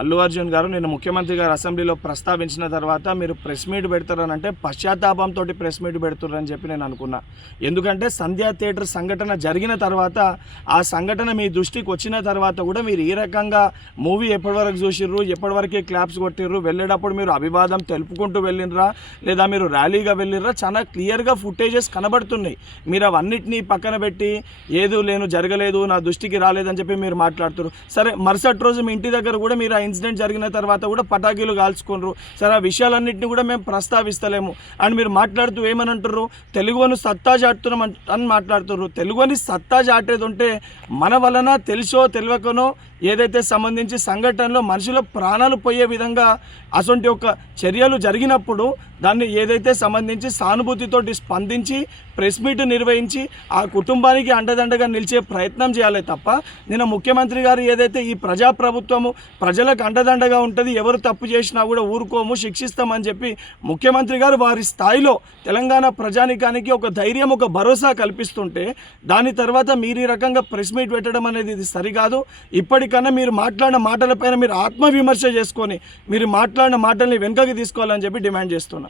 అల్లు అర్జున్ గారు నిన్న ముఖ్యమంత్రి గారు అసెంబ్లీలో ప్రస్తావించిన తర్వాత మీరు ప్రెస్ మీట్ పెడతారని అంటే పశ్చాత్తాపంతో ప్రెస్ మీట్ పెడుతున్నారని చెప్పి నేను అనుకున్నా. ఎందుకంటే సంధ్యా థియేటర్ సంఘటన జరిగిన తర్వాత ఆ సంఘటన మీ దృష్టికి వచ్చిన తర్వాత కూడా మీరు ఈ రకంగా మూవీ ఎప్పటివరకు చూసిర్రు, ఎప్పటివరకే క్లాప్స్ కొట్టిర్రు, వెళ్ళేటప్పుడు మీరు అభివాదం తెలుపుకుంటూ వెళ్ళినరా లేదా మీరు ర్యాలీగా వెళ్ళిర్రా, చాలా క్లియర్గా ఫుటేజెస్ కనబడుతున్నాయి. మీరు అవన్నిటినీ పక్కన పెట్టి ఏదో లేను జరగలేదు నా దృష్టికి రాలేదని చెప్పి మీరు మాట్లాడుతున్నారు. సరే, మరుసటి రోజు మీ ఇంటి దగ్గర కూడా మీరు ఇన్సిడెంట్ జరిగిన తర్వాత కూడా పటాకీలు కాల్చుకున్నారు. సరే, ఆ విషయాలన్నింటినీ కూడా మేము ప్రస్తావిస్తలేము అని మీరు మాట్లాడుతూ ఏమని అంటారు, తెలుగుని సత్తా చాటుతున్నాం అని మాట్లాడుతున్నారు. తెలుగుని సత్తా చాటేది ఉంటే మన వలన తెలుసో తెలియకనో ఏదైతే సంబంధించి సంఘటనలో మనుషుల ప్రాణాలు పోయే విధంగా అటువంటి ఒక చర్యలు జరిగినప్పుడు దాన్ని ఏదైతే సంబంధించి సానుభూతితోటి స్పందించి ప్రెస్ మీట్ నిర్వహించి ఆ కుటుంబానికి అండదండగా నిలిచే ప్రయత్నం చేయాలి తప్ప నిన్న ముఖ్యమంత్రి గారు ఏదైతే ఈ ప్రజాప్రభుత్వము ప్రజలకు అండదండగా ఉంటుంది, ఎవరు తప్పు చేసినా కూడా ఊరుకోము శిక్షిస్తామని చెప్పి ముఖ్యమంత్రి గారు వారి స్థాయిలో తెలంగాణ ప్రజానికానికి ఒక ధైర్యం ఒక భరోసా కల్పిస్తుంటే దాని తర్వాత మీరు ఈ రకంగా ప్రెస్ మీట్ పెట్టడం అనేది ఇది సరికాదు. ఇప్పటికన్నా మీరు మాట్లాడిన మాటలపైన మీరు ఆత్మవిమర్శ చేసుకొని మీరు మాట్లాడిన మాటల్ని వెనుకకి తీసుకోవాలని చెప్పి డిమాండ్ చేస్తున్నా.